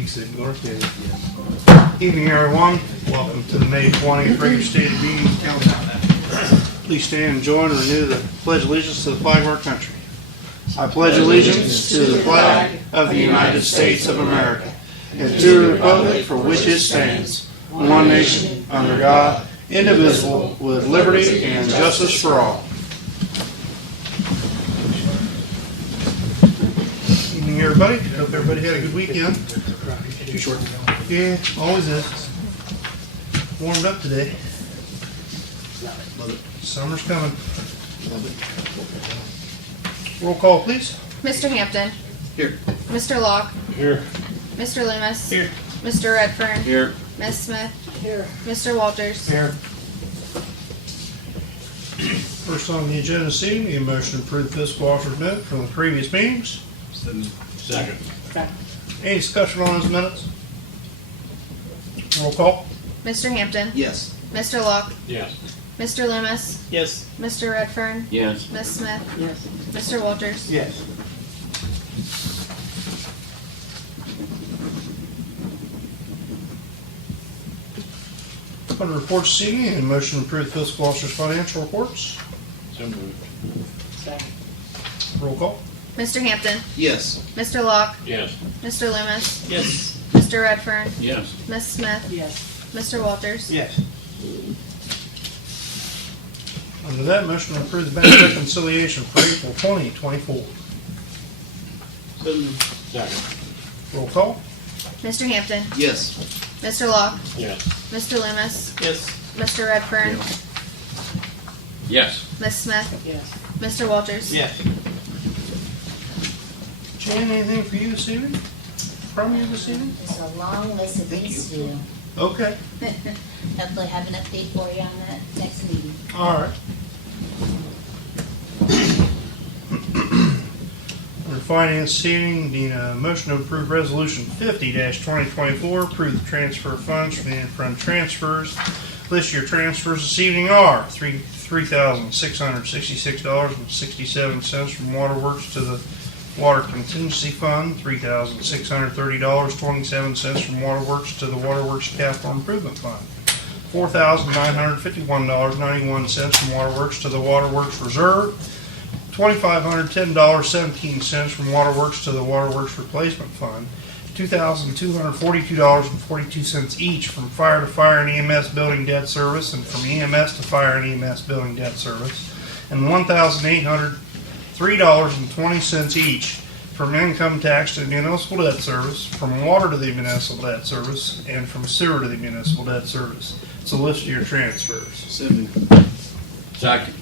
weeks ago. Evening, everyone. Welcome to the May 20th regular stated meeting of the council. Please stand and join and renew the pledge of allegiance to the flag of our country. I pledge allegiance to the flag of the United States of America and to the republic for which it stands, one nation, under God, indivisible, with liberty and justice for all. Evening, everybody. Hope everybody had a good weekend. Too short. Yeah, always is. Warmed up today. Love it. Summer's coming. Love Roll call, please. Mr. Hampton. it. Here. Mr. Locke. Here. Mr. Loomis. Here. Mr. Redfern. Here. Ms. Smith. Here. Mr. Walters. Here. First on the agenda this evening, the motion to approve the fiscal officer's minute from the previous meetings. Second. Any discussion on those minutes? Roll call. Mr. Hampton. Yes. Mr. Locke. Yes. Mr. Loomis. Yes. Mr. Redfern. Yes. Ms. Smith. Yes. Mr. Walters. Yes. Under reports this evening, a motion to approve the fiscal officer's financial reports. So moved. Second. Roll call. Mr. Hampton. Yes. Mr. Locke. Yes. Mr. Loomis. Yes. Mr. Redfern. Yes. Ms. Smith. Yes. Mr. Walters. Yes. Under that, motion to approve the bank reconciliation for April 2024. Second. Roll call. Mr. Hampton. Yes. Mr. Locke. Yes. Mr. Loomis. Yes. Mr. Redfern. Yes. Ms. Smith. Yes. Mr. Walters. Yes. Jan, anything for you this evening? From you this evening? It's a long list of things to do. Okay. Hopefully have an update for you on that next meeting. All right. Under finance seating, the motion to approve resolution 50-2024, approve the transfer of funds from the in-fund transfers. List your transfers this evening are $3,666.67 from Waterworks to the Water Contingency Fund, $3,630.27 from Waterworks to the Waterworks Capital Improvement Fund, $4,951.91 from Waterworks to the Waterworks Reserve, $2,510.17 from Waterworks to the Waterworks Replacement Fund, $2,242.42 each from Fire to Fire and EMS Building Debt Service and from EMS to Fire and EMS Building Debt Service, and $1,803.20 each from Income Tax to the Municipal Debt Service, from Water to the Municipal Debt Service, and from Sewer to the Municipal Debt Service. So list your transfers. So moved. Second.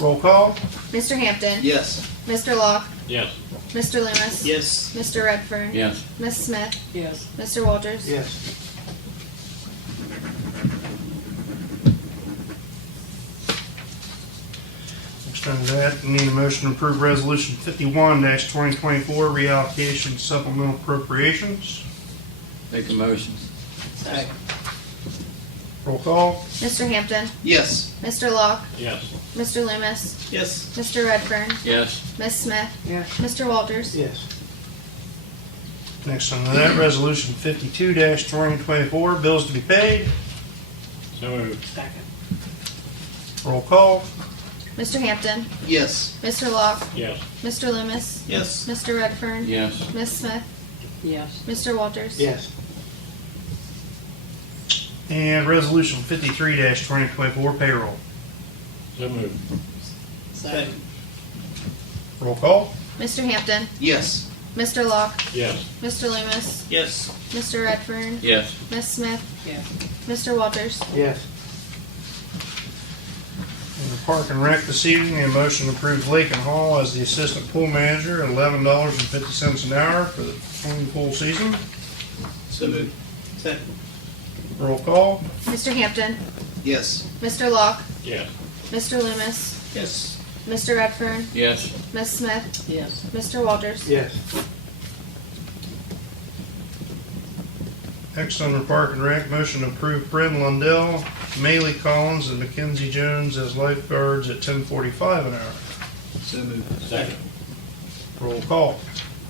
Roll call. Mr. Hampton. Yes. Mr. Locke. Yes. Mr. Loomis. Yes. Mr. Redfern. Yes. Ms. Smith. Yes. Mr. Walters. Yes. Next under that, we need a motion to approve resolution 51-2024, reallocation supplemental appropriations. Make a motion. Second. Roll call. Mr. Hampton. Yes. Mr. Locke. Yes. Mr. Loomis. Yes. Mr. Redfern. Yes. Ms. Smith. Yes. Mr. Walters. Yes. Next under that, resolution 52-2024, bills to be paid. So moved. Second. Roll call. Mr. Hampton. Yes. Mr. Locke. Yes. Mr. Loomis. Yes. Mr. Redfern. Yes. Ms. Smith. Yes. Mr. Walters. Yes. And resolution 53-2024, payroll. So moved. Second. Roll call. Mr. Hampton. Yes. Mr. Locke. Yes. Mr. Loomis. Yes. Mr. Redfern. Yes. Ms. Smith. Yes. Mr. Walters. Yes. In the Park and Rec this evening, a motion to approve Lake and Hall as the assistant pool manager at $11.50 an hour for the swimming pool season. So moved. Second. Roll call. Mr. Hampton. Yes. Mr. Locke. Yes. Mr. Loomis. Yes. Mr. Redfern. Yes. Ms. Smith. Yes. Mr. Walters. Yes. Next under Park and Rec, motion to approve Fred Lundell, Maylee Collins, and Mackenzie Jones as lifeguards at $10.45 an hour. So moved. Second. Roll call.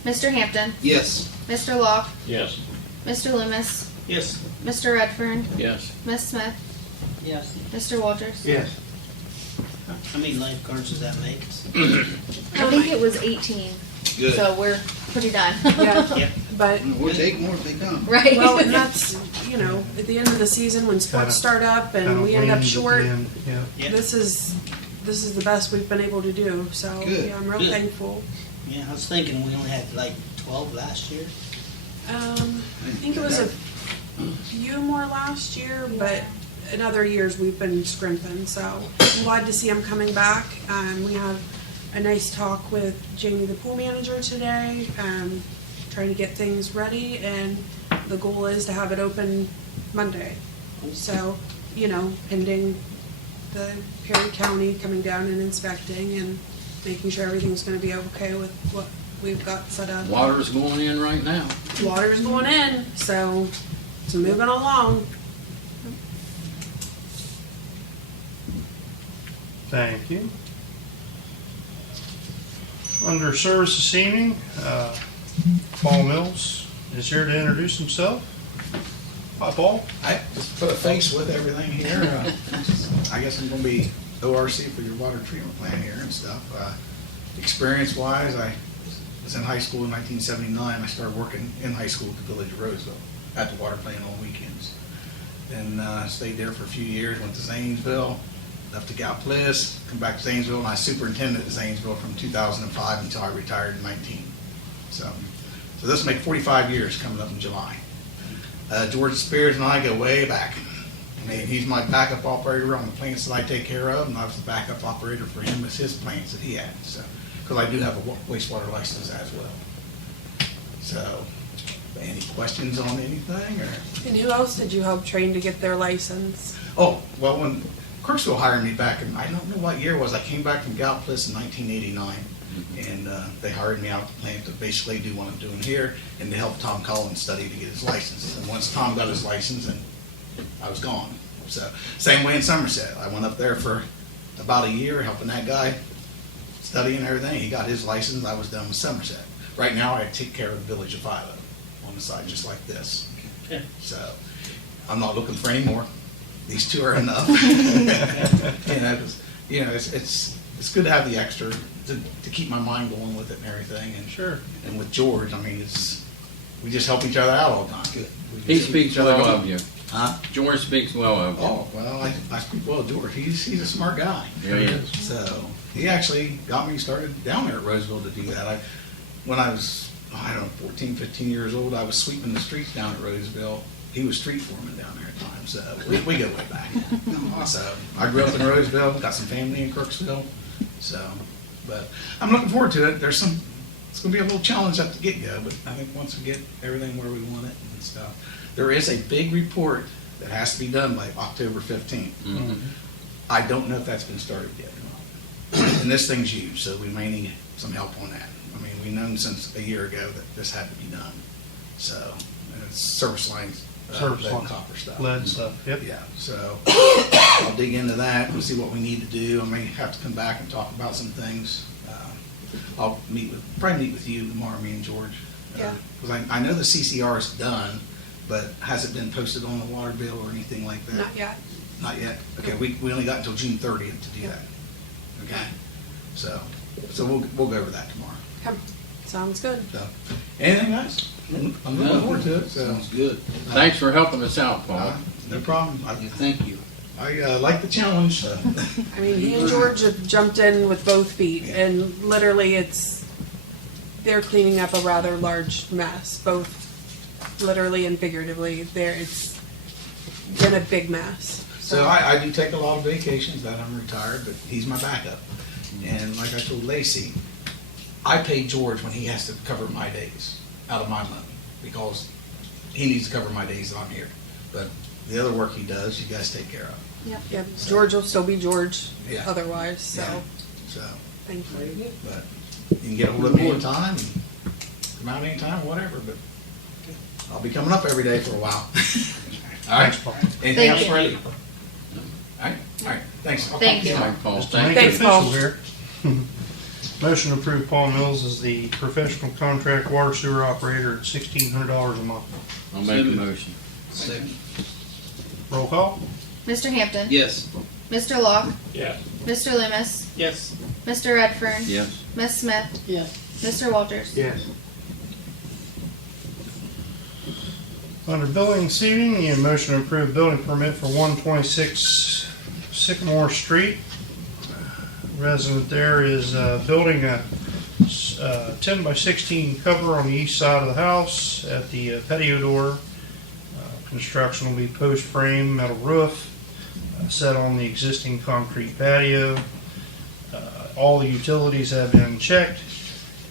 Mr. Hampton, Yes. Mr. Locke, Yes. Mr. Loomis, Yes. Mr. Redfern, Yes. Ms. Smith, Yes. Mr. Walters. Yes. How many lifeguards does that make? I think it was 18, Good. so we're pretty done. Yeah, Yep. but, We'll take more if they come. Right. well, and that's, at the end of the season when sports start up and we end up short, Yeah. Yep. this is the best we've been able to do, so, Good, yeah, I'm real good. thankful. Yeah, I was thinking we only had like 12 last year. I think it was a few more last year, but in other years we've been scrimping, so I'm glad to see them coming back. We have a nice talk with Jamie, the pool manager, today, trying to get things ready, and the goal is to have it open Monday. So, pending the Perry County coming down and inspecting and making sure everything's gonna be okay with what we've got set up. Water's going in right now. Water's going in, so it's moving along. Thank you. Under service this evening, Paul Mills is here to introduce himself. Hi, Paul. I just put a face with everything here. I guess I'm gonna be ORC for your water treatment plant here and stuff. Experience-wise, I was in high school in 1979. I started working in high school at the village of Roseville at the water plant on weekends. Then stayed there for a few years, went to Zanesville, left to Galplis, come back to Zanesville, and I was superintendent at Zanesville from 2005 until I retired in 19. So this will make 45 years coming up in July. George Spears and I go way back. I mean, he's my backup operator on the plants that I take care of, and I was the backup operator for him with his plants that he had. So, because I do have a wastewater license as well. So, any questions on anything? Or? And who else did you help train to get their license? Oh, well, when Crooksville hired me back, and I don't know what year it was, I came back from Galplis in 1989. And they hired me out at the plant to basically do what I'm doing here and to help Tom Collins study to get his license. And once Tom got his license, and I was gone. So same way in Somerset. I went up there for about a year helping that guy study and everything. He got his license. I was done with Somerset. Right now I take care of the village of Philo on the side just like this. Okay. So I'm not looking for any more. These two are enough. It's good to have the extra to keep my mind going with it and everything. And Sure. And with George, I mean, we just help each other out all the time. We just He keep speaks each other well going. of you. Huh? George speaks well of you. Oh, well, I speak well of George. He's a smart guy. Yeah, he is. So he actually got me started down there at Roseville to do that. When I was, 14, 15 years old, I was sweeping the streets down at Roseville. He was street foreman down there at times, so we go way back. So I grew up in Roseville, got some family in Crooksville, so, but I'm looking forward to it. It's gonna be a little challenge at the get-go, but I think once we get everything where we want it and stuff. There is a big report that has to be done by October 15th. Mhm. I don't know if that's been started yet or not. And this thing's huge, so we may need some help on that. I mean, we've known since a year ago that this had to be done. So, and it's service lines, Service lead and lines. copper stuff. Lead stuff, yep. Yeah, so I'll dig into that and see what we need to do. I may have to come back and talk about some things. I'll probably meet with you tomorrow, me and George. Yeah. Because I know the CCR is done, but has it been posted on the water bill or anything like that? Not yet. Not yet? Okay, we only got until June 30th to do that. Okay? So we'll go over that tomorrow. Okay. Sounds good. So, anything else? I'm looking forward to it, so. Sounds good. Thanks for helping us out, Paul. No problem. Thank you. I like the challenge, so. I mean, he and George have jumped in with both feet, and literally they're cleaning up a rather large mess, both literally and figuratively. It's been a big mess. So I do take a lot of vacations that I'm retired, but he's my backup. And like I told Lacey, I pay George when he has to cover my days out of my money because he needs to cover my days that I'm here. But the other work he does, you guys take care of. Yeah, George will still be George Yeah. otherwise, so Yeah. So, thank you. but you can get hold of me anytime, and come out anytime, whatever, but I'll be coming up every day for a while. All right. Thanks, Paul. Anything Thank else, you. Freddie? All right, thanks. I'll talk Thank to you. All right, Paul, Mr. thank Make it Thanks, you. Paul. official here. Motion to approve Paul Mills as the professional contract water sewer operator at $1,600 a month. I'll make a motion. Second. Roll call? Mr. Hampton. Yes. Mr. Locke. Yes. Mr. Loomis. Yes. Mr. Redfern. Yes. Ms. Smith. Yes. Mr. Walters. Yes. Under building and seating, the motion to approve building permit for 126 Sycamore Street. Resident there is building a 10 by 16 cover on the east side of the house at the patio door. Construction will be post frame metal roof set on the existing concrete patio. All the utilities have been checked.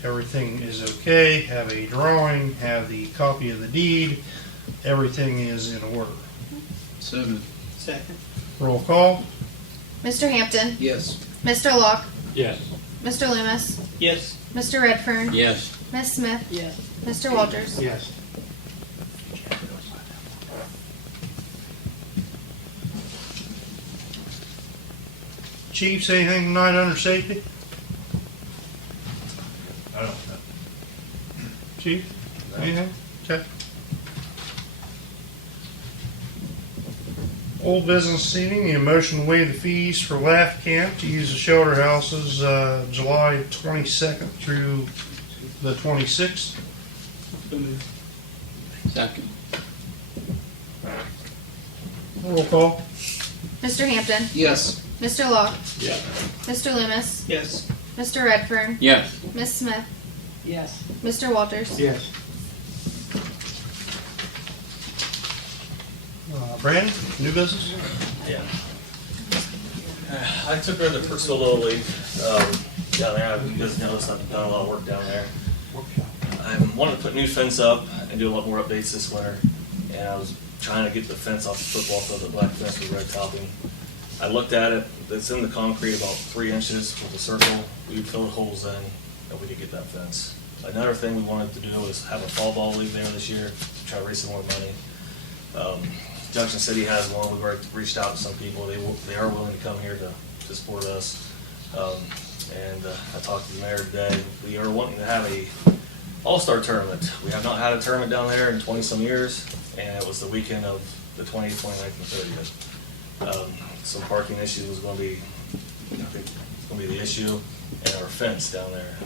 Everything is okay. Have a drawing, have the copy of the deed. Everything is in order. So moved. Second. Roll call? Mr. Hampton. Yes. Mr. Locke. Yes. Mr. Loomis. Yes. Mr. Redfern. Yes. Ms. Smith. Yes. Mr. Walters. Yes. Chiefs, anything tonight under safety? I don't know. Chief, anything? Okay. Old business seating, the motion to waive the fees for Laugh Camp to use the shelter houses, July 22nd through the 26th. Second. Roll call? Mr. Hampton. Yes. Mr. Locke. Yeah. Mr. Loomis. Yes. Mr. Redfern. Yes. Ms. Smith. Yes. Mr. Walters. Yes. Brandon, new business? Yeah. I took her to the Crooksville Little League down there. You guys noticed I've done a lot of work down there. I wanted to put new fence up and do a lot more updates this winter. And I was trying to get the fence off the football field, the black fence with red topping. I looked at it. It's in the concrete about 3 inches with a circle. We would fill the holes in and we could get that fence. Another thing we wanted to do is have a fall ball league there this year to try to raise some more money. Junction City has one. We've already reached out to some people. They are willing to come here to support us. I talked to the mayor today. We are wanting to have a all-star tournament. We have not had a tournament down there in 20-some years, and it was the weekend of the 20th, 29th, and 30th. Some parking issue was going to be, the issue, and our fence down there.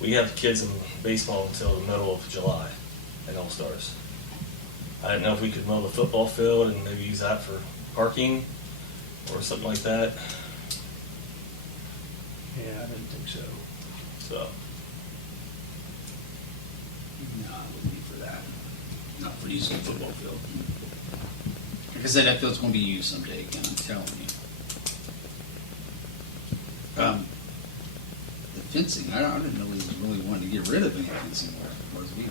We have kids in baseball until the middle of July at All-Stars. I didn't know if we could mow the football field and maybe use that for parking or something like that. Yeah, I didn't think so. So, No, I wouldn't be for that. Not for using a football field. Like I said, that field's gonna be used someday again, I'm telling you. The fencing, I didn't know he was really wanting to get rid of any fencing where we.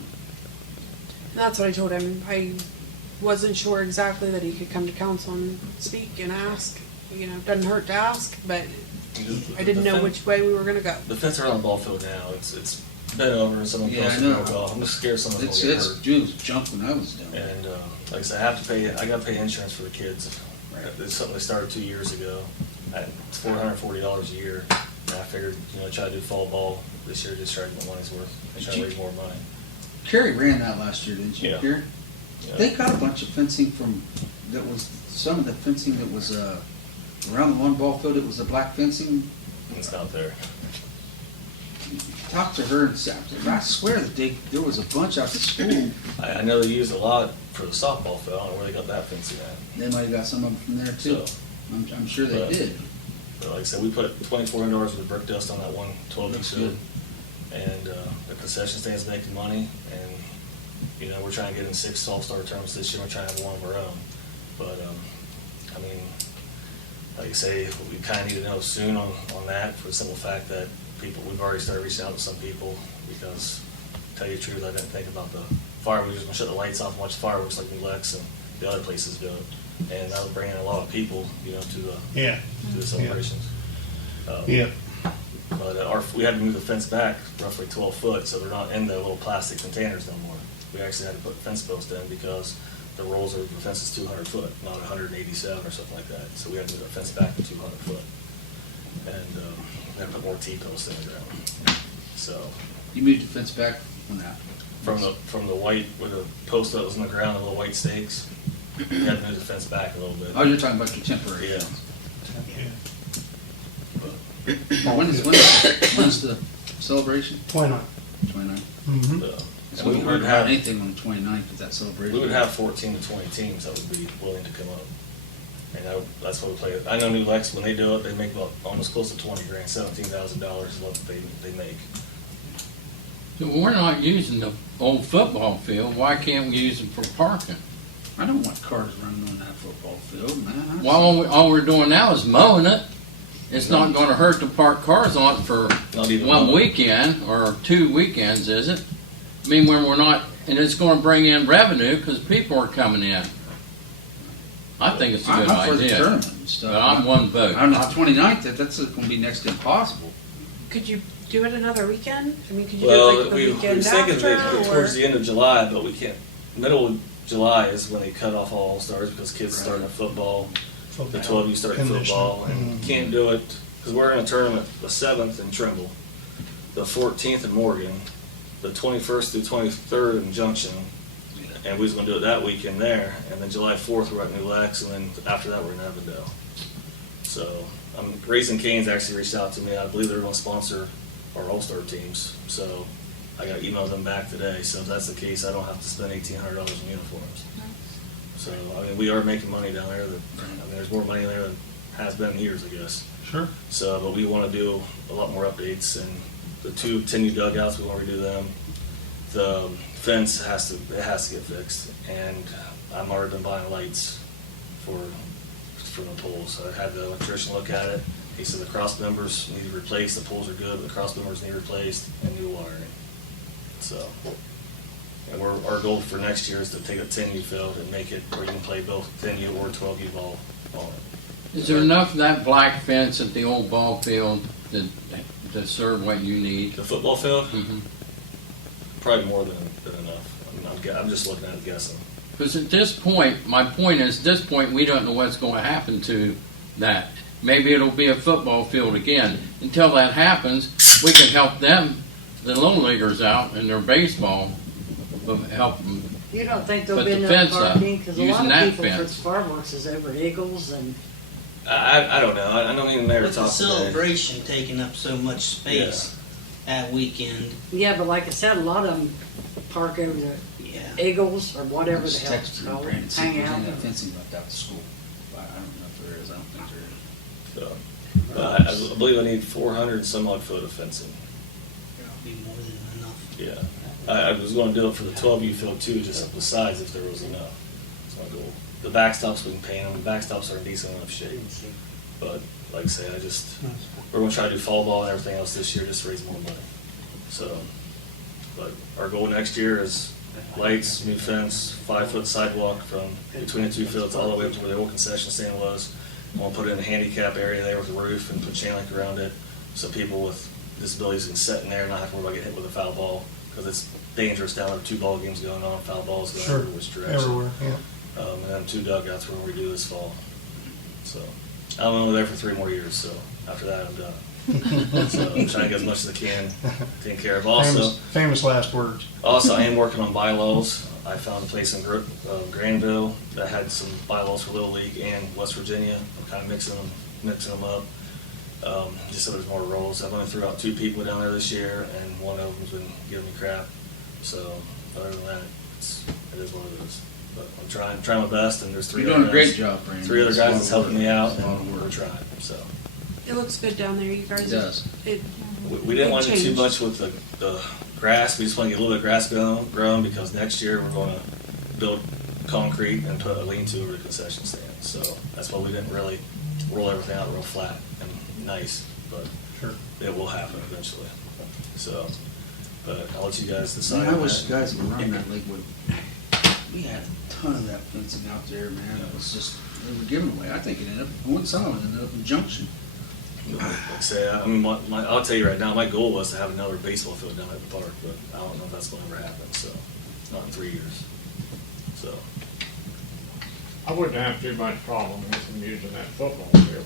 That's what I told him. I wasn't sure exactly that he could come to council and speak and ask. You know, it doesn't hurt to ask, but I didn't know which way we were gonna go. the fence around the ball field now, it's been over and someone Yeah, else I to know. go off. I'm just scared someone's going to get hurt. It was junk when I was down there. And like I said, I got to pay insurance for the kids. It's something they started 2 years ago. It's $440 a year. And I figured, try to do fall ball this year, just try to get my money's worth and try to raise more money. Kerry ran that last year, didn't you, Yeah. Kerry? Yeah. They got a bunch of fencing some of the fencing that was around the one ball field, it was the black fencing. It's not there. Talked to her and said, I swear that there was a bunch out the school. I know they used a lot for the softball field. I don't know where they got that fencing at. They might have got some of them from there too. So, I'm sure they but- did. But like I said, we put $2,400 with brick dust on that one 12-inch That's field. good. And the concession stand's making money. And, we're trying to get in 6 all-star tournaments this year. We're trying to have one of our own. But, like I say, we kind of need to know soon on that for the simple fact that we've already started reaching out to some people because, to tell you the truth, I didn't think about the fireworks. We're just going to shut the lights off and watch fireworks like New Lex and the other places do it. And that'll bring in a lot of people, Yeah, to the celebrations. yeah. But we had to move the fence back roughly 12 foot, so they're not in the little plastic containers no more. We actually had to put fence posts in because the fence is 200 foot, not 187 or something like that. So we had to move the fence back to 200 foot. And we had to put more T-posts in the ground. So, You moved the fence back on that. from the white, where the post that was on the ground, the little white stakes, we had to move the fence back a little bit. Oh, you're talking about your temporary Yeah. fence. When's the celebration? 29. 29th? Mm-hmm. So, We we heard would about have, anything on the 29th of that celebration. we would have 14 to 20 teams that would be willing to come up. And that's what we play. I know New Lex, when they do it, they make about almost close to 20 grand, $17,000 is what they make. So we're not using the old football field, why can't we use it for parking? I don't want cars running on that football field, man. Well, all we're doing now is mowing it. It's not gonna hurt to park cars on it for Not even one mowing. weekend or 2 weekends, is it? I mean, when we're not, and it's gonna bring in revenue because people are coming in. I think it's a good I'm for the idea, tournament and stuff. but I'm one vote. On the 29th, that's gonna be next to impossible. Could you do it another weekend? I mean, could you do Well, it like the we were weekend thinking after, that or? towards the end of July, but we can't. Middle of July is when they cut off all stars because kids starting at football. The 12 you start football, and can't do it because we're in a tournament the 7th in Trimble, the 14th in Morgan, the 21st through 23rd in Junction, and we was going to do it that weekend there, and then July 4th we're at New Lex, and then after that we're in Avondale. So Raising Cane's actually reached out to me. I believe they're going to sponsor our All-Star teams, so I got to email them back today. So if that's the case, I don't have to spend $1,800 in uniforms. So, I mean, we are making money down there. There's more money there than has been in years, I guess. Sure. So, but we want to do a lot more updates, and the 10 new dugouts, we want to redo them. The fence has to get fixed, and I've already been buying lights for the poles. So I had the electrician look at it. He said the cross members need replaced, the poles are good, but the cross members need replaced and new wiring. So. And our goal for next year is to take a 10U field and make it where you can play both 10U or 12U ball on it. Is there enough of that black fence at the old ball field to serve what you need? The football field, Mhm. probably more than enough. I'm just looking at it guessing. Because at this point, my point is, at this point, we don't know what's going to happen to that. Maybe it'll be a football field again. Until that happens, we can help them, the little leaguers out in their baseball, but help them. You don't think there'll Put be the enough fence up, parking? Because a lot using of that people, fence. Fritz Fireworks is over at Eagles and I don't know. I don't even know With the talk today. celebration taking up so much space that weekend, yeah, but like I said, a lot of them park over the yeah. Eagles or whatever the Just hell text it's me, called, Brandon, see if hang there's out. any fencing left out the school. I don't know if there is, I don't think there is. So, I believe I need 400 some odd foot of fencing. Be more than enough. Yeah. I was going to do it for the 12U field too, just besides if there was enough. That's my goal. The backstops, we can paint them. The backstops are in decent enough shape. But like I say, we're going to try to do fall ball and everything else this year just to raise more money. So, but our goal next year is lights, new fence, 5-foot sidewalk from between the two fields all the way up to where the old concession stand was. We'll put in a handicap area there with a roof and put chain link around it so people with disabilities can sit in there and not have to worry about getting hit with a foul ball because it's dangerous down there. 2 ball games going on, foul balls going Sure. every which direction. Everywhere, yeah. And then 2 dugouts we're going to redo this fall. So I'm only there for 3 more years, so after that I'm done. So I'm trying to get as much as I can taken care of. Also, Famous last words. also, I am working on bylaws. I found a place in Granville that had some bylaws for Little League and West Virginia. I'm kind of mixing them up, just so there's more roles. I've only threw out 2 people down there this year, and one of them's been giving me crap. So other than that, it is what it is. But I'm trying my best, and there's 3 You're other doing a great guys- job, Brandon. 3 other It's guys a lot that's of helping me out, work. It's a lot of and work. we're trying. So. It looks good down there, you guys. It does. We didn't want to do too Change. much with the grass. We just want to get a little bit of grass grown because next year we're going to build concrete and put a lean-to over the concession stand. So that's why we didn't really roll everything out real flat and nice, but Sure. it will happen eventually. So, but I'll let you guys decide. Man, I on wish that. the guys that were running that league would, we had a ton of that fencing out there, man. It was just, they were giving away. I think it ended up, one side ended up in Junction. Like I say, I mean, I'll tell you right now, my goal was to have another baseball field down at the park, but I don't know if that's going to ever happen, so, not in 3 years. So, I wouldn't have too much problem with them using that football field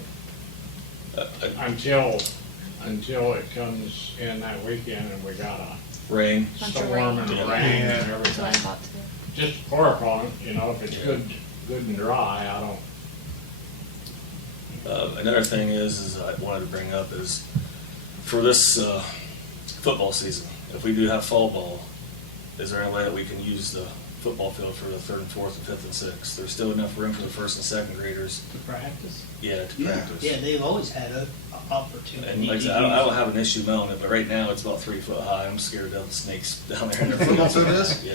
I- until until it comes in that weekend and we got a Rain. Bunch of storm and rain. rain and Yeah. That's what I everything. thought too. Just work on it, you know, if it's good and dry, I don't, Another thing is I wanted to bring up is for this football season, if we do have fall ball, is there any way that we can use the football field for the 3rd and 4th and 5th and 6th? There's still enough room for the 1st and 2nd graders, To practice? yeah, to Yeah. practice. Yeah, they've always had a opportunity. And like I said, I don't have an issue mowing it, but right now it's about 3 foot high. I'm scared of the snakes down there in their Football field is? Yeah.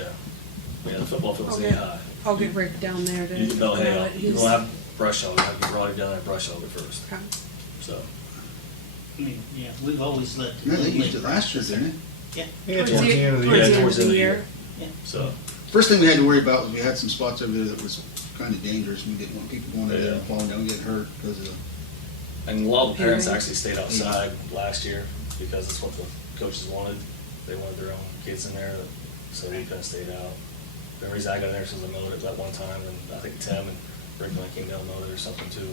Yeah, the football field's Okay. knee high. I'll get Rick down there to. You can bell hay mow out. it. You He's- don't have brush hog, you have to ride it down there, brush hog it first, Okay. so. I mean, yeah, we've always let. Yeah, they used it last year, didn't Yeah, Yeah, Towards towards the end of the towards year. the end towards of the the end of year. yeah. So, they? First thing we had to worry about was we had some spots over there that was kind of dangerous. We didn't want people going over there and falling down and getting hurt because of and a lot of parents Payroll. actually stayed outside last year because that's what the coaches wanted. They wanted their own kids in there, so we kind of stayed out. The reason I got in there was I mowed it that one time, and I think Tim and Rick and I came down and mowed it or something too.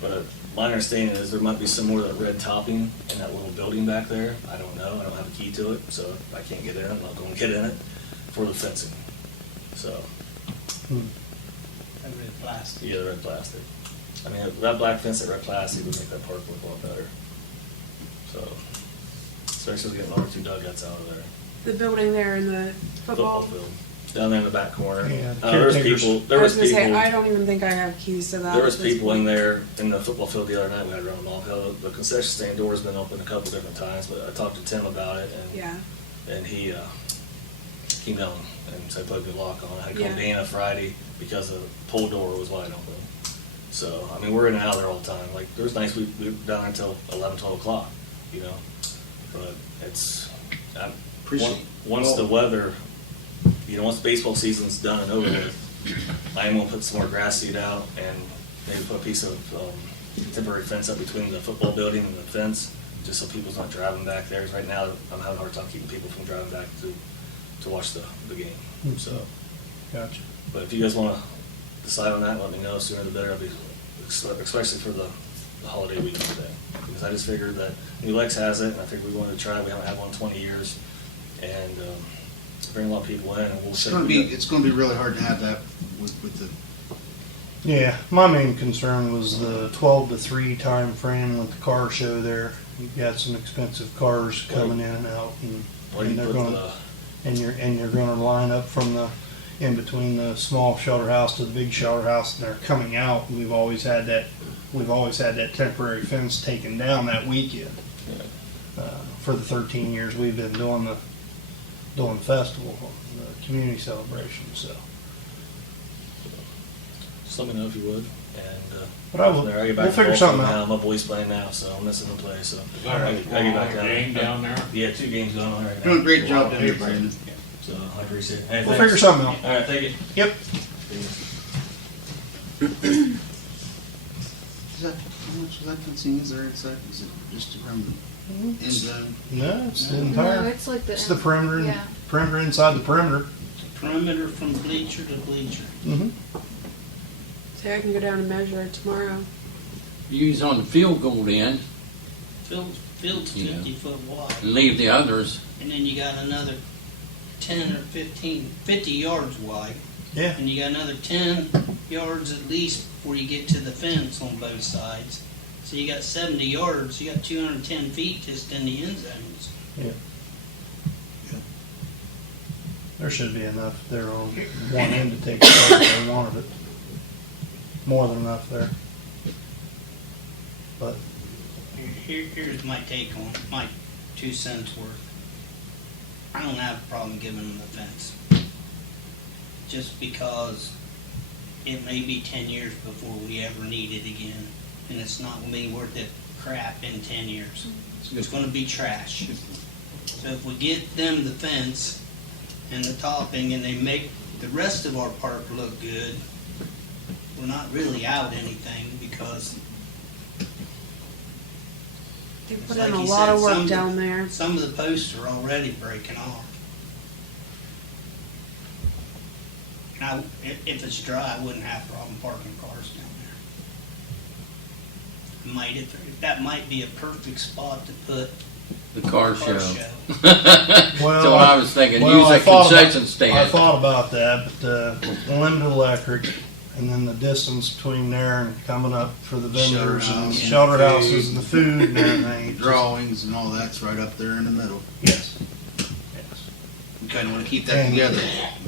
But my understanding is there might be some more of that red topping in that little building back there. I don't know. I don't have a key to it, so if I can't get in it, I'm not going to get in it for the fencing. So, That red plastic. yeah, the red plastic. I mean, that black fence, that red plastic would make that park look a lot better. So, especially getting one or two dugouts out of there. The building there in the football. Field. Down there in the back corner. Yeah, There was caretakers. people, I there was was gonna say, people. I don't even think I have keys to that. There was at this people in point. there in the football field the other night. We had to run them off. The concession stand door's been open a couple different times, but I talked to Tim about it, Yeah, and he came down and said put a good lock on it. I called Yeah. Dana Friday because the pull door was wide open. So I mean, we're in and out of there all the time. Like there was nights we were down there until 11, 12 o'clock, you know. But it's Appreciate once the weather, you know, once baseball season's done and over with, I am gonna put some more grass seed out and maybe put a piece of temporary fence up between the football building and the fence, just so people's not driving back there. 'Cause right now, I'm having a hard time keeping people from driving back to watch the game. So, Gotcha. but if you guys wanna decide on that, let me know. Sooner the better. I'll be, especially for the holiday weekend today. Because I just figured that New Lex has it, and I figured we wanted to try it. We haven't had one in 20 years. And bring a lot of people in, and we'll It's see. gonna be really hard to have that with the, Yeah, my main concern was the 12 to 3 time frame with the car show there. You've got some expensive cars coming in and out, Or you and they're put going, and you're going to line up from the in between the small shelter house to the big shelter house, and they're coming out. We've always had that temporary fence taken down that weekend. For the 13 years we've been doing the festival, the community celebration. So, Just let me know if you would. And but I will. there, I get back We'll to figure Baltimore something now. out. My boy's playing now, so I'm missing the play. So is I there get back a down game down there? Yeah, 2 games going on right now. doing a great job down there, Brandon. So I appreciate it. Hey, We'll thanks. figure something out. All right, thank you. Yep. Is that, how much of that fencing is there inside? Is it just around the end zone? No, it's the No, entire. it's like the. It's the perimeter. Yeah. Perimeter inside the perimeter. Perimeter from bleacher to bleacher. Mm-hmm. say I can go down and measure it tomorrow. Use on the field goal end Field's Yeah. 50 foot wide. and leave the others. And then you got another 10 or 50 yards wide. Yeah. And you got another 10 yards at least before you get to the fence on both sides. So you got 70 yards, you got 210 feet just in the end zones. There should be enough there on one end to take care if they wanted it. More than enough there. But Here's my take on it, my 2 cents worth. I don't have a problem giving them the fence. Just because it may be 10 years before we ever need it again. And it's not going to be worth it crap in 10 years. It's going to be trash. So if we get them the fence and the topping and they make the rest of our park look good, we're not really out anything because They It's put like in a you lot said, of work some- down there. some of the posts are already breaking off. Now, if it's dry, I wouldn't have a problem parking cars down there. that might be a perfect spot to put The car car show. show. That's what I was thinking, Well, use I a thought concession I stand. thought about that, but limited electric, and then the distance between there and coming up for the vendors Shelter and house, shelter food. houses and the food and everything. Drawings and all that's right up there in the middle. Yes. We kinda wanna keep that And- together.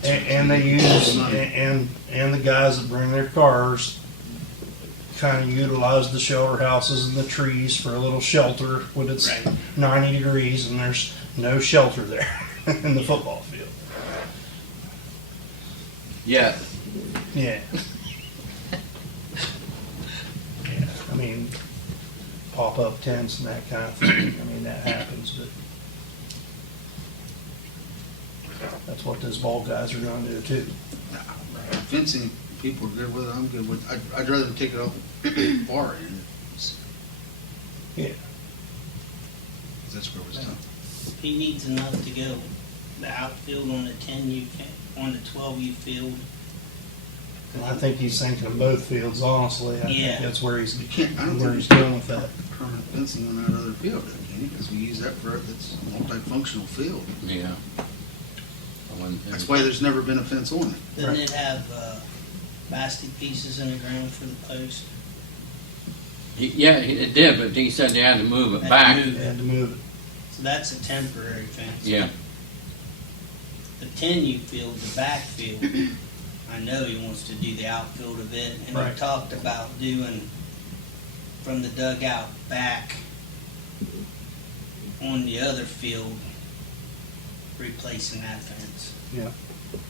And they use, and the guys that bring their cars kind of utilize the shelter houses and the trees for a little shelter when it's Right. 90 degrees and there's no shelter there in the football field. Yeah, Yeah. Yeah, I mean, pop-up tents and that kind of thing, I mean, that happens, but that's what those ball guys are gonna do too. Fencing, people are good with it, I'm good with it. I'd rather take it off far end. Yeah. 'Cause that's where it was done. He needs enough to go. The outfield on the 10U, on the 12U field. And I think he's thinking of both fields, honestly. I think Yeah. that's where he's, You can't, I don't where think he's you going with that. permanent fencing on that other field, can you? Because we use that for, that's a multifunctional field. yeah. I wouldn't think- That's why there's never been a fence on it. Doesn't it have plastic pieces in the ground for the post? Yeah, it did, but he said they had to move it Had to back. move They had to move it. So that's a temporary fence. Yeah, The 10U field, the back field, I know he wants to do the outfield of it, and Right. we talked about doing from the dugout back on the other field, replacing that fence. Yeah.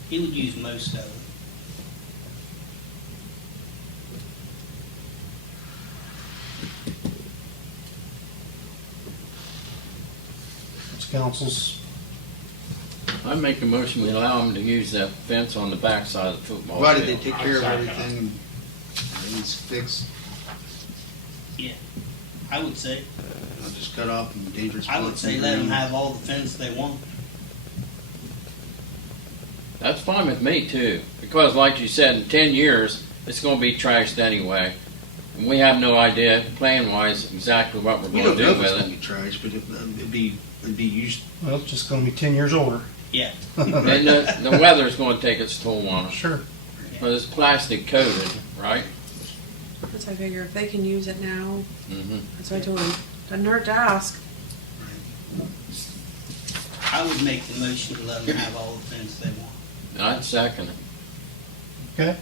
He would use most of it. It's council's, I make a motion, we allow them to use that fence on the backside of the football Provided they field. take care of everything and everything's fixed, I would say, not just cut off and dangerous I would spots say in the let them ground. have all the fence they want. That's fine with me too, because like you said, in 10 years, it's gonna be trashed anyway. And we have no idea, plan-wise, exactly what we're We gonna don't know do if it's with gonna it. be trash, but it'd be used. well, it's just gonna be 10 years older. Yeah, And the weather's gonna take its toll on us. Sure. But it's plastic coated, right? That's what I figure, if they can use it now, Mm-hmm. that's what I told him. Doesn't hurt to ask. I would make the motion to let them have all the fence they want. I'd second it. Okay.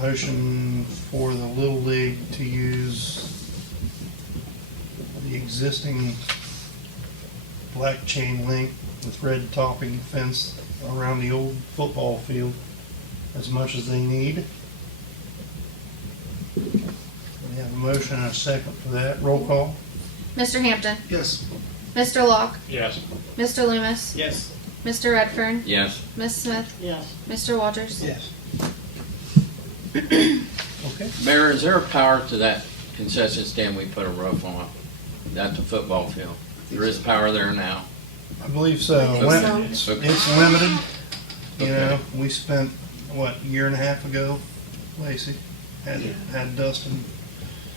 Motion for the Little League to use the existing black chain link with red topping fence around the old football field as much as they need. We have a motion and a second for that. Roll call. Mr. Hampton, Yes. Mr. Locke, Yes. Mr. Loomis, Yes. Mr. Redfern, Yes. Miss Smith, Yes. Mr. Walters. Yes. Okay. Mayor, is there a power to that concession stand we put a roof on? At the football field? There is power there now. I believe so. think so. It's limited. You Okay. know, we spent, what, a year and a half ago, Lacey? Had Dustin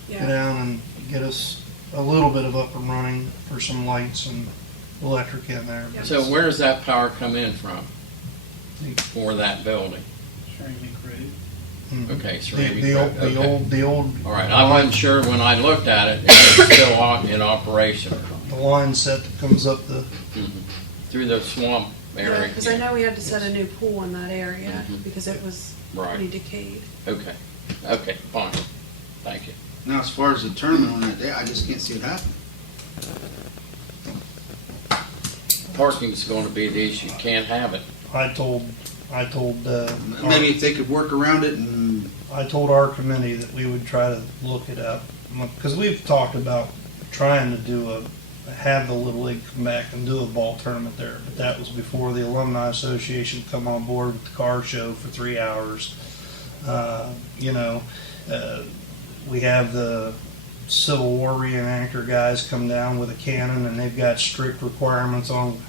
go Yeah. down and get us a little bit of up and running for some lights and electric in there. Yep. So where does that power come in from for that building? Ceramic roof. Mhm. Okay, The, ceramic the old, roof, okay. the old. All right, I wasn't sure when I looked at it, if it's still in operation The line set that comes up the, through the swamp Yeah, area. because I know we had to set a new pool in that area Mhm. because it was Right. pretty decayed. Okay, okay, fine. Thank you. Now, as far as the tournament on that day, I just can't see it happening. Parking's going to be the issue. Can't have it. I told, Maybe if they could work around it and, I told our committee that we would try to look it up. Because we've talked about trying to have the Little League come back and do a ball tournament there. But that was before the Alumni Association come on board with the car show for 3 hours. We have the Civil War reenactor guys come down with a cannon, and they've got strict requirements on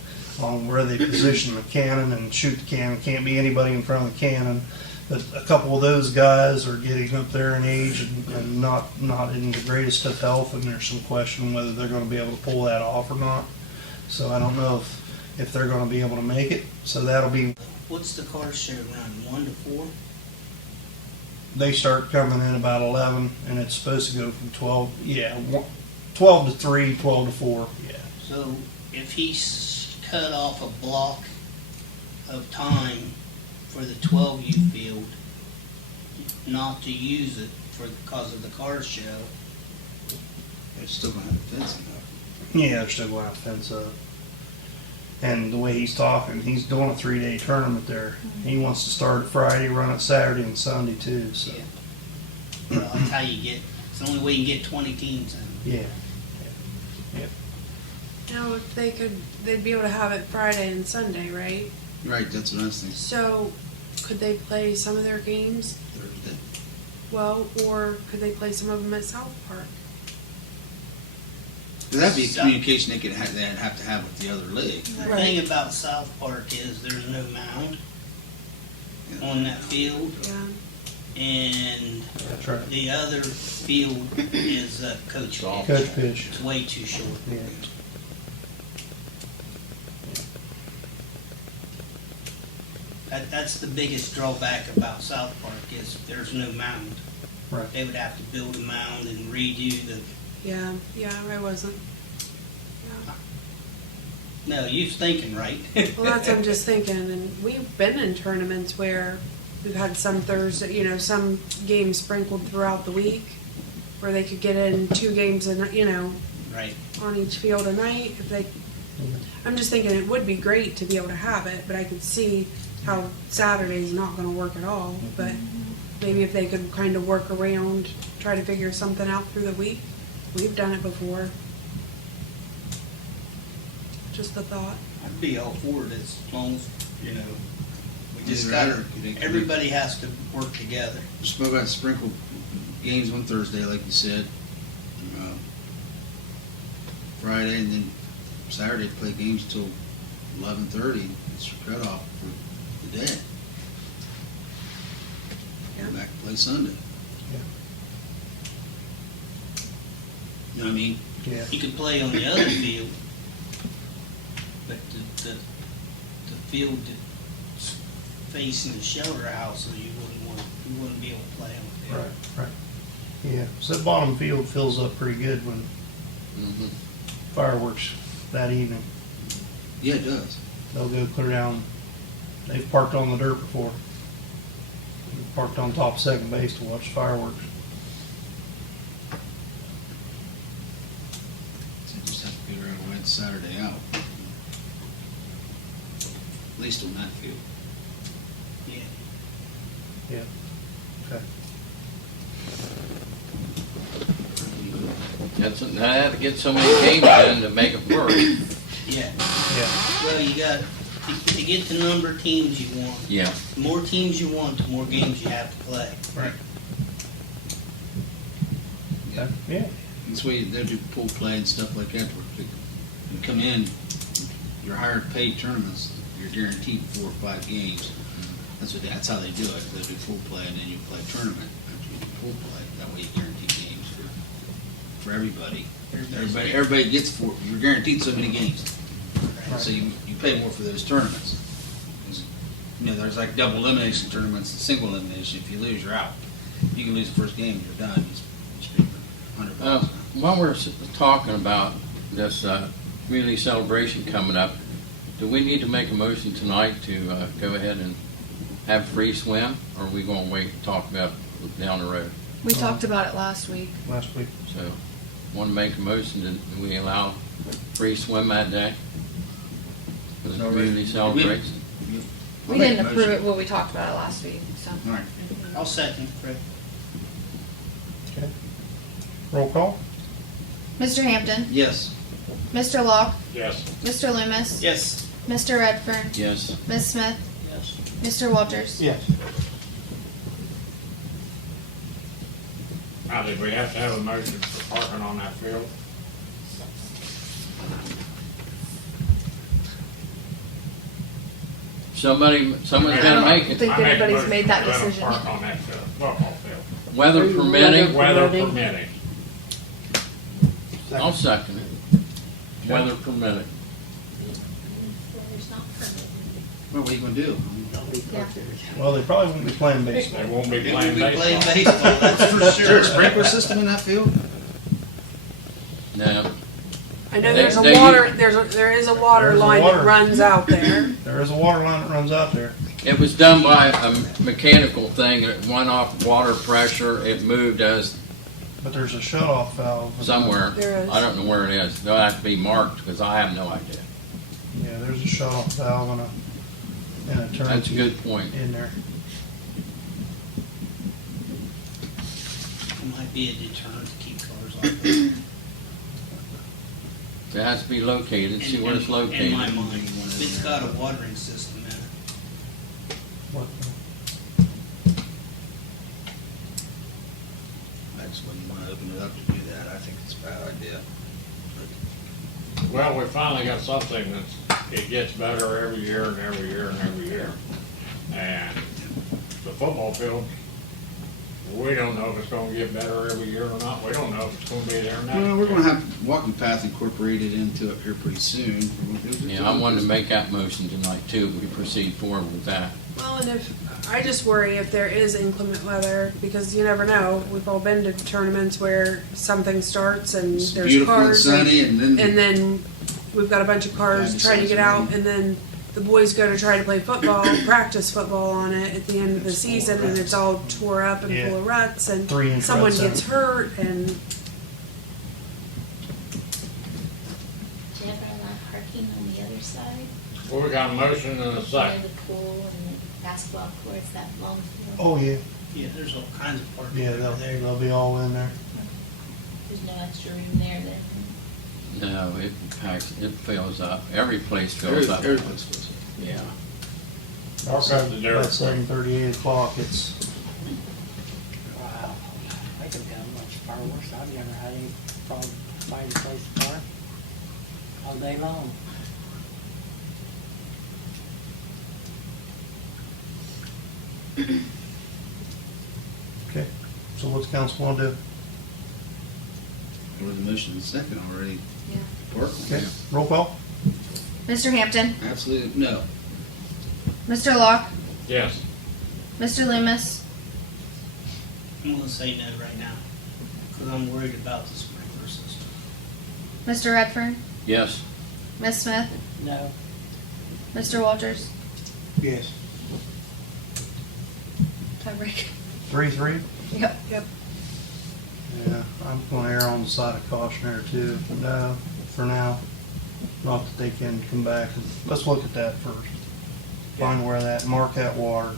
on where they position the cannon and shoot the cannon. Can't be anybody in front of the cannon. But a couple of those guys are getting up there in age and not in the greatest of health, and there's some question whether they're going to be able to pull that off or not. So I don't know if they're going to be able to make it. So that'll be. What's the car show run, 1 to 4? They start coming in about 11, and it's supposed to go from 12. Yeah, 12 to 3, 12 to 4. Yeah. So if he's cut off a block of time for the 12U field, not to use it because of the car show, It's still gonna have a fencing up. Yeah, they're still going to fence up. And the way he's talking, he's doing a 3-day tournament there. He wants to start Friday, run it Saturday and Sunday too. So yeah. Well, that's how you get. It's the only way you can get 20 teams in. yeah, Now, if they'd be able to have it Friday and Sunday, right? Right, that's what I was thinking. So, could they play some of their games? Thursday. Well, or could they play some of them at South Park? That'd be a communication they'd have to have with the other league. The thing about South Park is there's no mound on that field, Yeah. and that's right. the other field is coach pitch. Coach pitch. It's way too short. Yeah. That's the biggest drawback about South Park is there's no mound. Right. They would have to build a mound and redo the. Yeah, I wasn't. No, you was thinking right. Well, that's what I'm just thinking, and we've been in tournaments where we've had some Thursday, some games sprinkled throughout the week, where they could get in 2 games, Right. on each field a night. I'm just thinking it would be great to be able to have it, but I could see how Saturday's not going to work at all. But maybe if they could kind of work around, try to figure something out through the week. We've done it before. Just a thought. I'd be all for it as long as, we just Either got, that or everybody has to work together. Spoke about sprinkle games on Thursday, like you said. Friday, and then Saturday play games till 11:30. It's your cutoff for the day. Yeah. Go back to play Sunday. You know what I mean? Yeah. You could play on the other field, but the field that's facing the shelter houses, you wouldn't be able to play on the field. Right. Yeah. So that bottom field fills up pretty good when Mm-hmm. fireworks that evening. Yeah, it does. They'll go clear down. They've parked on the dirt before. They've parked on top of second base to watch fireworks. So you just have to figure out a way to Saturday out. At least on that field. Yeah. Yeah. Okay. I had to get so many games in to make it work. Yeah. Yeah. Well, you got, to get the number of teams you want, Yeah. the more teams you want, the more games you have to play. Right. Okay. Yeah. That's why they do pool play and stuff like that. Where you come in, your higher paid tournaments, you're guaranteed 4 or 5 games. That's how they do it. They do pool play and then you play tournament after you do pool play. That way you guarantee games for everybody. Everybody gets 4. You're guaranteed so many games. So you pay more for those tournaments. There's like double elimination tournaments and single elimination. If you lose, you're out. You can lose the first game, you're done. You spend $100. While we're talking about this community celebration coming up, do we need to make a motion tonight to go ahead and have free swim, or are we going to wait and talk about it down the road? We talked about it last week. Last week. So, want to make a motion that we allow free swim that day for the community celebration? We didn't approve it, well, we talked about it last week, so. All right. I'll second, Fred. Okay. Roll call. Mr. Hampton, Yes. Mr. Locke, Yes. Mr. Loomis, Yes. Mr. Redfern, Yes. Ms. Smith, Yes. Mr. Walters. Yes. Now, did we have to have a motion for parking on that field? someone's gotta make it, think I make a anybody's motion made that to let 'em decision. park on that football field. weather permitting. Weather Permitting. permitting. I'll second it. Weather permitting. There's not permitted. Well, what are you gonna do? Yeah. Well, they probably won't be playing They baseball. won't be We'll playing be playing baseball. baseball, that's for Is there a sure. sprinkler system in that field? No, I know They- there's a they- water, there is a water There's a line water. that runs out there. There is a water line that runs out there. it was done by a mechanical thing, it went off water pressure, it moved as But there's a shut-off valve. somewhere. There is. I don't know where it is, they'll have to be marked, because I have no idea. Yeah, there's a shut-off valve and a turn That's a key good point. in there. It might be a deterrent to keep cars off there. It has to be located, see where it's In located. my mind, it's got a watering system in it. What- I just wouldn't wanna open it up to do that. I think it's a bad idea. Well, we finally got something it gets better every year and every year and every year. And the football field, we don't know if it's gonna get better every year or not. We don't know if it's gonna be there next Well, we're year. gonna have walking path incorporated into it here pretty soon. Yeah, I wanted to make that motion tonight too, we proceed forward with that. Well, and I just worry if there is inclement weather, because you never know. We've all been to tournaments where something starts and It's there's beautiful and cars. sunny and then. And then we've got a bunch of cars Yeah, trying to get out, besides and then the boys go to try to play football, practice football on it at the end of the season, and it's all tore up and full of ruts, and 3-inch someone ruts gets out. hurt, and Do you have a lot of parking on the other side? Well, we got a motion and a Near second. the pool and the basketball courts, that long field. Oh, yeah, Yeah, there's all kinds of parking yeah, over there. they'll be all in there. There's no extra room there then? No, it packs, it fills up, every place fills up. Everything's supposed to. Yeah. Mark up the dirt. About 7:30, 8 o'clock, it's, Wow. I can have much fireworks. I've never had any problem finding a place to park all day long. okay. So what's council want to do? There was a motion and a second already. Yeah. Work. Okay, roll call? Mr. Hampton, Absolutely, no. Mr. Locke, Yes. Mr. Loomis, I'm gonna say no right now, because I'm worried about the sprinkler system. Mr. Redfern, Yes, Ms. Smith, No. Mr. Walters. Yes. Tiebreak. 3-3? Yep. Yeah, I'm gonna err on the side of caution there too. No, for now. Not that they can come back. Let's look at that first. Find where that, mark that water.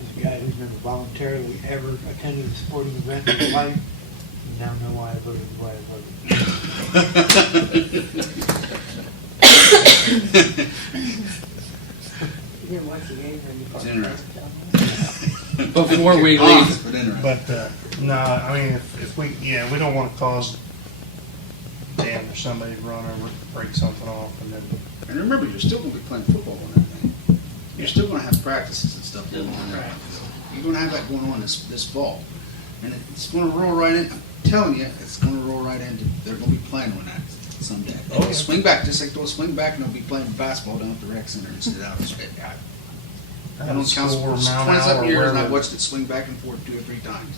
As a guy who's never voluntarily ever attended a sporting event in his life, you now know why I voted the way I voted. You didn't watch the game or you It's parked interesting. before we Odd, leave, but interesting. But, no, I mean, if we, yeah, we don't wanna cause damage to somebody to run over, break something off and then, And remember, you're still gonna be playing football on that thing. You're still gonna have practices and stuff going on there. You're gonna have that going on this fall. And it's gonna roll right in, I'm telling you, it's gonna roll right into, they're gonna be playing on that someday. Oh, yeah. Swing back, just like they'll swing back and they'll be playing basketball down at the rec center instead of out of space. I've been on council for 27 years and I've watched it swing back and forth 2 or 3 times.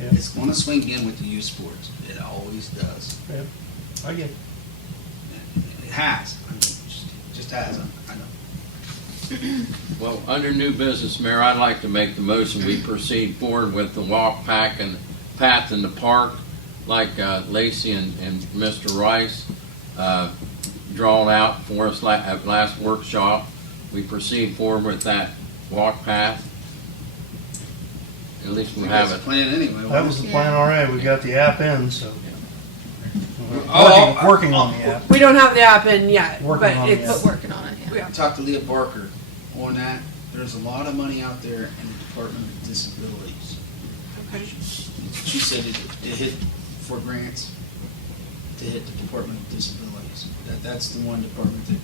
Yeah. It's gonna swing in with the youth sports. It always does. Yeah, I get it. It has. I mean, just has. I know. well, under new business, Mayor, I'd like to make the motion, we proceed forward with the walk pack and path in the park, like Lacey and Mr. Rice drawn out for us at last workshop. We proceed forward with that walk path. At least we have That's it. the plan anyway. That was the plan already. We got the app in, so. We're Oh, working on the app. we don't have the app in yet, Working but on the it's, app. But working on it, yeah. I talked to Leah Barker on that. There's a lot of money out there in the Department of Disabilities Okay. She said it hit for grants, to hit the Department of Disabilities. That's the one department that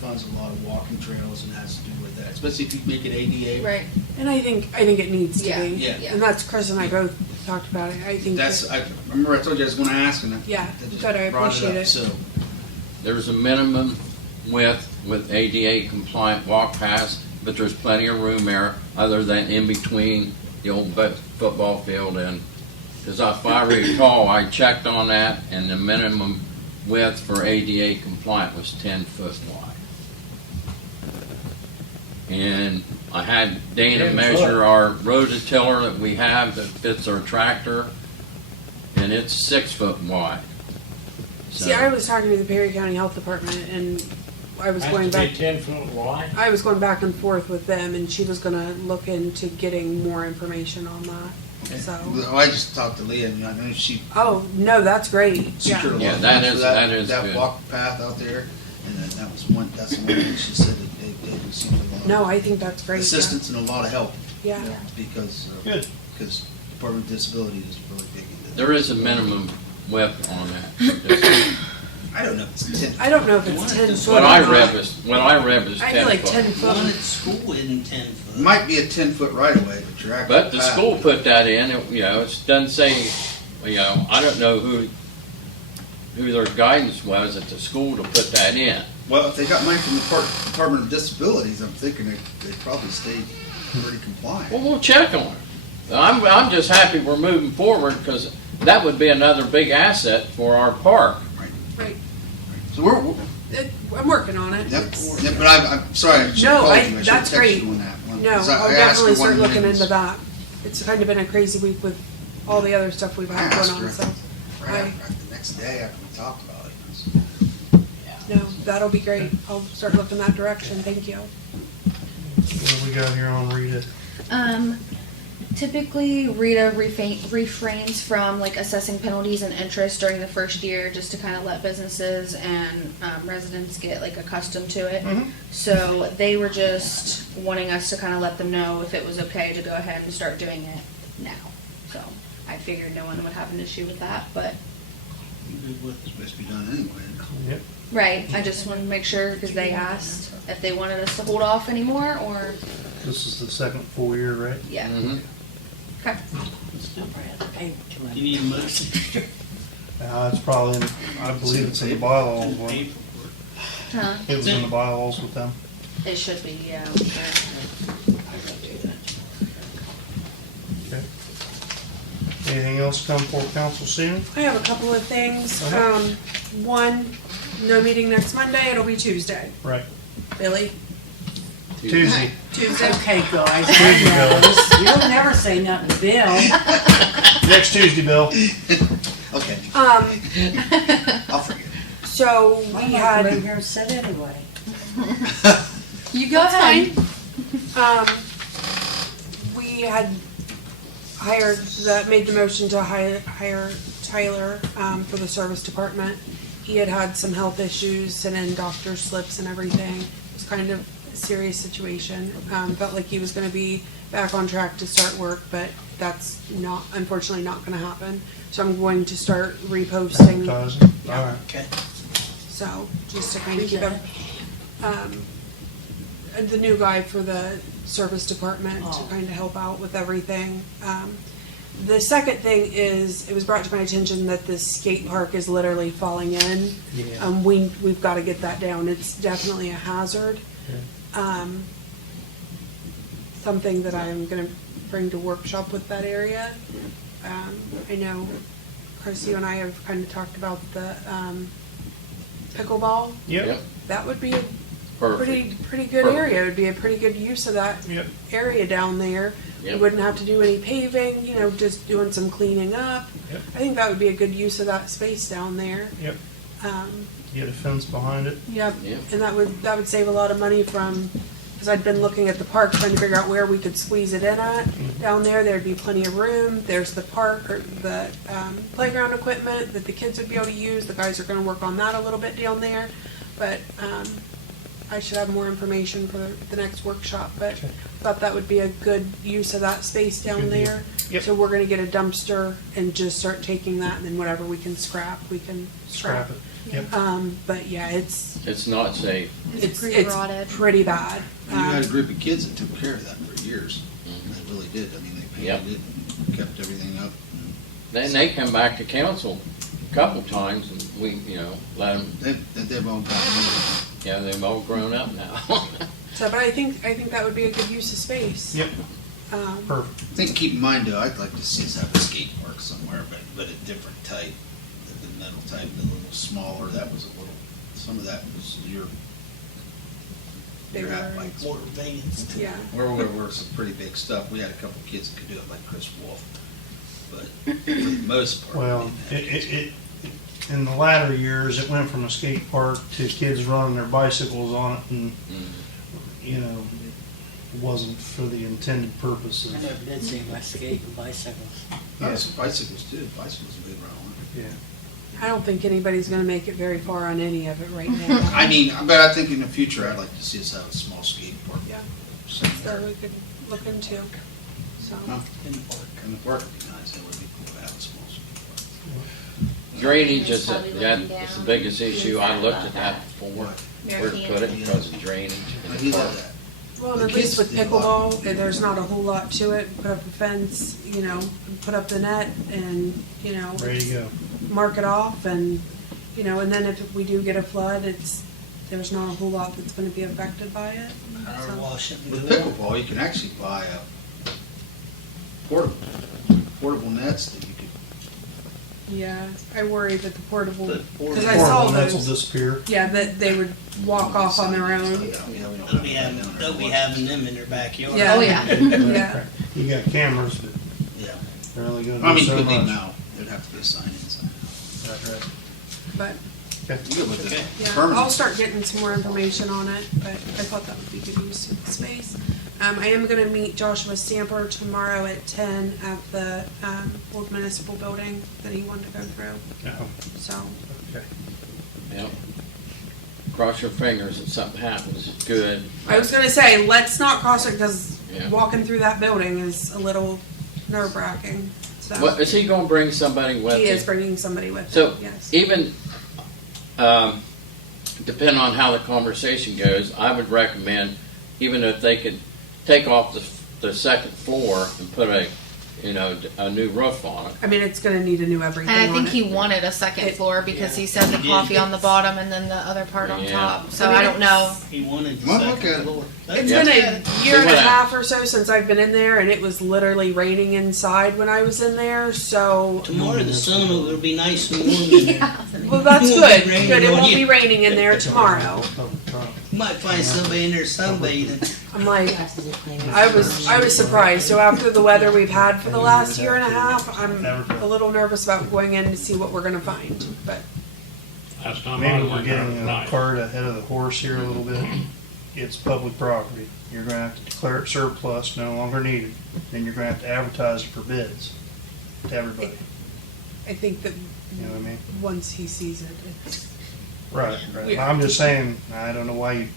funds a lot of walking trails and has to do with that, especially if you make it ADA. Right. And I think it needs to Yeah. be. Yeah. And that's Chris and I both talked about it. I think I remember I told you I was gonna ask, and Yeah, just good, I brought appreciate up, it. So, There's a minimum width with ADA compliant walk paths, but there's plenty of room there other than in between the old football field and, because if I recall, I checked on that and the minimum width for ADA compliant was 10 foot wide. And I had Dana 10 measure foot. our rototiller that we have that fits our tractor, and it's 6 foot wide. See, I was talking to the Perry County Health Department, and I was Has going to be back. 10 foot wide. I was going back and forth with them, and she was gonna look into getting more information on that. So. well, I just talked to Leah, and I know she Oh no, that's great. secured a lot Yeah, of that funds is- for that is that good. walk path out there, and then that's the one that she said that they received a lot No, of I think that's great. assistance and a lot of help Yeah. because Good. Department of Disability is really big into that. There is a minimum width on that. I don't know if it's 10. I don't know if it's 10 foot. What I or not. read was, what I read was I 10 feel like foot. 10 The one foot. at school isn't 10 foot. It might be a 10-foot right of way, but you're actually. But the school put that in, it doesn't say, I don't know who their guidance was at the school to put that in. Well, if they got money from the Department of Disabilities, I'm thinking they probably stayed pretty compliant. Well, we'll check on it. I'm just happy we're moving forward because that would be another big asset for our park. Right. So we're I'm working on it. yep, It's- yep, but I'm sorry, I should No, have called I- you. I should that's have texted great. you on that one. No, 'Cause I'll I asked definitely her one start looking meetings. into that. It's kind of been a crazy week with all the other stuff we've I had asked going her on, so. right the next day after we talked about it. No, that'll be great. I'll start looking that direction. Thank you. What do we got here on Rita? Typically, RITA refrains from like assessing penalties and interest during the first year, just to kind of let businesses and residents get like accustomed to it. Mhm. So they were just wanting us to kind of let them know if it was okay to go ahead and start doing it now. So I figured no one would have an issue with that, but It's supposed to be done anyway. Yep. right, I just wanted to make sure because they asked if they wanted us to hold off anymore or This is the second full year, right? yeah. Mhm. Okay. You need a motion. It's probably, I believe it's in the bylaws. Pay Wasn't it? for it. Huh? It was in the bylaws with them. It should be, yeah. I'm sure. Okay. Anything else come for council soon? I have a couple of things. Uh-huh. One, no meeting next Monday. It'll be Tuesday. Right. Billy? Tuesday. Tuesday. Okay, guys. Tuesday, Bill. You'll never say nothing to Bill. Next Tuesday, Bill. Okay, Um, I'll forget. so we I'm not had. gonna leave here and sit anyway. You go ahead. We had made the motion to hire Tyler, for the service department. He had some health issues, sent in doctor slips and everything. It was kind of a serious situation. Felt like he was gonna be back on track to start work, but that's unfortunately not gonna happen. So I'm going to start reposting. Advertising. All right. Okay. So, just to kind of keep him, and the new guy for the service department to kind of help out with everything. The second thing is, it was brought to my attention that the skate park is literally falling in. Yeah. We've got to get that down. It's definitely a hazard. Something that I'm gonna bring to workshop with that area. I know, Chris, you and I have kind of talked about the, pickleball. Yep. That would be a Perfect. pretty good Perfect. area. It would be a pretty good use of that Yep. area down there. We Yep. wouldn't have to do any paving, just doing some cleaning up. Yep. I think that would be a good use of that space down there. Yep. Um, Get a fence behind it. Yep, Yep. and that would save a lot of money because I'd been looking at the park, trying to figure out where we could squeeze it in at. Down there'd be plenty of room. There's the park, or the playground equipment that the kids would be able to use. The guys are gonna work on that a little bit down there. But, I should have more information for the next workshop, but thought that would be a good use of that space down Good deal. there. Yep. So we're gonna get a dumpster and just start taking that, and then whatever we can scrap, we can Scrap it. Yep. But yeah, It's not safe. It's pretty rotted. pretty bad. You had a group of kids that took care of that for years. They really did. I mean, they Yep. painted it and kept everything up. Then they come back to council a couple times and we, let them, They've all gotten yeah, they've all grown up now. So, but I think that would be a good use of space. Yep, Um, perfect. I think, keep in mind though, I'd like to see us have a skate park somewhere, but a different type. The metal type, a little smaller, that was a little, some of that was your Bigger. at like, More advanced. yeah. where some pretty big stuff. We had a couple kids that could do it like Chris Wolf. But for the most part. Well, we didn't have kids. in the latter years, it went from a skate park to kids running their bicycles on it, and, it wasn't for the intended purpose I of, never did see my skate and bicycles. That was bicycles too. Bicycles are big around. yeah. I don't think anybody's gonna make it very far on any of it right now. I mean, but I think in the future, I'd like to see us have a small skate park. Yeah. somewhere. That we could look into, so. Huh? In the park. In the park would be nice. It would be cool to have a small skate park. Drainage is, Probably that looking is the down. biggest issue. I looked at that About before. Where to European. put it because of drainage. in I the do park. love that. Well, The and at least kids with did a lot. pickleball, there's not a whole lot to it. Put up a fence, put up the net and, Ready to go. mark it off and, and then if we do get a flood, there's not a whole lot that's gonna be affected by it. Power So- wash it and With do it. pickleball, you can actually buy portable nets that you could. Yeah, I worry that the portable, The because I saw Portable nets will those, disappear. yeah, that they would walk off on their own. They'll be having them in their backyard. Yeah. Oh, yeah. Yeah, You got cameras, but Yeah. they're only gonna I do mean, you so could leave them much. out. There'd have to be a sign inside. That's right. but, You could look at Okay. yeah, permanent. I'll start getting some more information on it, but I thought that would be good use of the space. I am gonna meet Joshua Stamper tomorrow at 10 at the, old municipal building that he wanted to go through, Oh, so. okay. Yep. Cross your fingers if something happens. Good. I was gonna say, let's not cross it, because Yeah. walking through that building is a little nerve wracking, so. What, is he gonna bring somebody with him? He is bringing somebody with So, him, yes. even, depending on how the conversation goes, I would recommend, even if they could take off the second floor and put a new roof on it. I mean, it's gonna need a new everything And I on think it. he wanted a second It- floor because he said the He did. coffee on the bottom and then the other part on Yeah. top. So I mean, I don't know. He wanted the Well, look at second it. floor. It's Yeah. been a year and what a I- half or so since I've been in there, and it was literally raining inside when I was in there, so. Tomorrow the sun will be nice and warm in there. Well, that's It won't good, be raining good, it on won't you. be raining in there tomorrow. You might find somebody in there sunbathing. I'm like, I was surprised, so after the weather we've had for the last year and a half, I'm a little nervous about going in to see what we're gonna find, but. Last time I Maybe we're went there getting a tonight. cart ahead of the horse here a little bit. It's public property. You're gonna have to declare it surplus, no longer needed. Then you're gonna have to advertise it for bids to everybody. I think that You know what I mean? once he sees it, it's. Right, right. Yeah. I'm just saying, I don't know why you,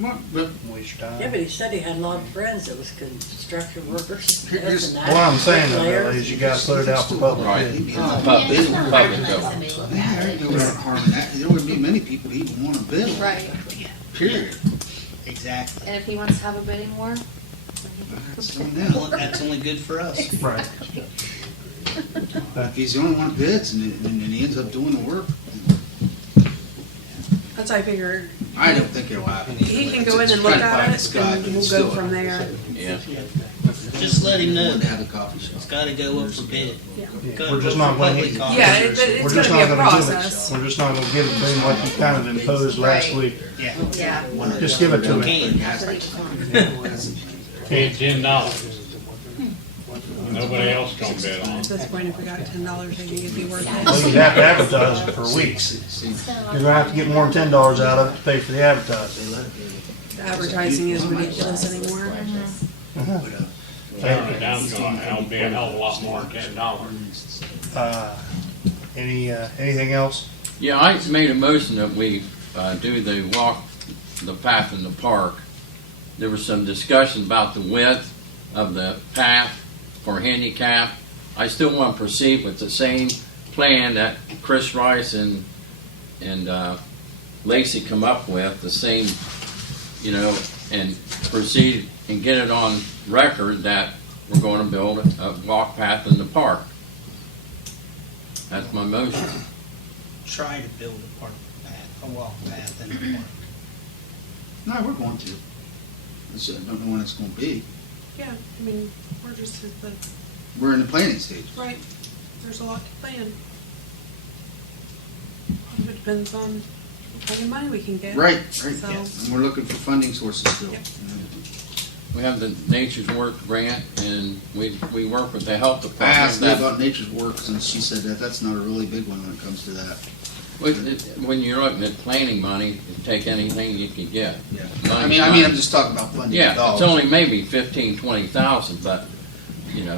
Well, but waste your time. Yeah, but he said he had a lot of friends that was construction workers. Here's- and that, What I'm saying though, bricklayers. is you gotta put it out for public Right. bid. He'd be Public, like, public Somebody go. looking "Man, at there it. ain't no harm in that." There wouldn't be many people who even want to bid. Right. Period. Exactly. And if he wants to have a bidding war, That's on Well, them. that's only good for us. Right. If he's the only one who bids and he ends up doing the work, That's I figure I don't think it'll happen. he can go in and look at it, and we'll go from there. Yeah. Just let him know. To have a coffee shop. It's gotta go up for bid. Yeah, We're just not going Public to. coffee. Yeah, it's We're gonna just be not a gonna give process. it, we're just not gonna give it to him like you kind of imposed last Right. week. Yeah. yeah. Just give it to him. Can. Paid $10. Nobody else gonna bid on At it. this point, if we got $10, I think it'd be worth Well, it. you'd have to advertise it for weeks. You're gonna have to get more than $10 out of it to pay for the advertising. Advertising is ridiculous anymore. Down's gonna, it'll be a hell of a lot more than $10. Anything else? Yeah, I made a motion that we do the the path in the park, there was some discussion about the width of the path for handicap. I still want to proceed with the same plan that Chris Rice and Lacey come up with, the same, and proceed and get it on record that we're going to build a walk path in the park. That's my motion. Try to build a park path, a walk path in the park. No, we're going to. I don't know when it's gonna be. Yeah, I mean, we're just at the, We're in the planning stage. right, there's a lot to plan. It depends on what kind of money we can get. Right, So, And we're looking for funding sources still. Yep. We have the Nature's Work grant, and we work with the health I department. asked Lee about Nature's Works, and she said that that's not a really big one when it comes to that. When you're looking at planning money, you take anything you can get. Yeah. Money's I'm not- just talking about funding. Yeah, dollars. it's only maybe 15,000-20,000, but, in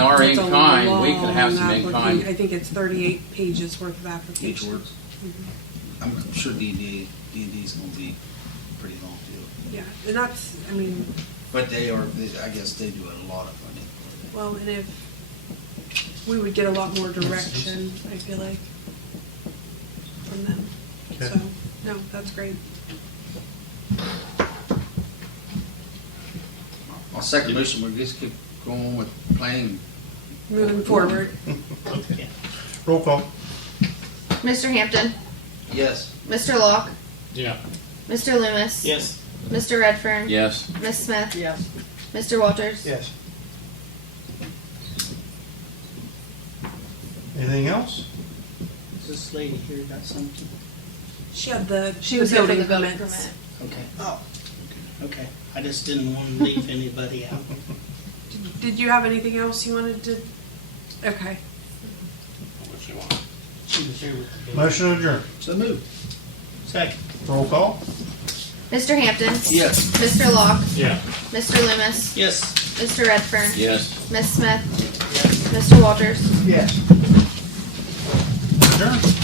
our that's a in-kind, we could have long some applica- in-kind. I think it's 38 pages worth of Nature's applications. Works. I'm sure D&D's gonna be pretty long too. Yeah, and that's, I mean, But I guess they do a lot of funding. well, and if, we would get a lot more direction, I feel like, from them. Okay. So, no, that's great. I'll second motion, we just keep going with planning. Moving forward. Yeah. Roll call. Mr. Hampton, Yes. Mr. Locke, Yeah. Mr. Loomis, Yes. Mr. Redfern, Yes, Miss Smith, Yes. Mr. Walters. Yes. Anything else? Is this lady here got something? She had the She was here for the building building permits. permit. Okay. Oh. Okay. I just didn't want to leave anybody out. Did you have anything else you wanted to? Okay. What you want? She was here with the building. Motion adjourned. So move. Second. Roll call. Mr. Hampton, Yes. Mr. Locke, Yeah. Mr. Loomis, Yes. Mr. Redfern, yes. Miss Smith, Mr. Walters. Yes. Adjourned.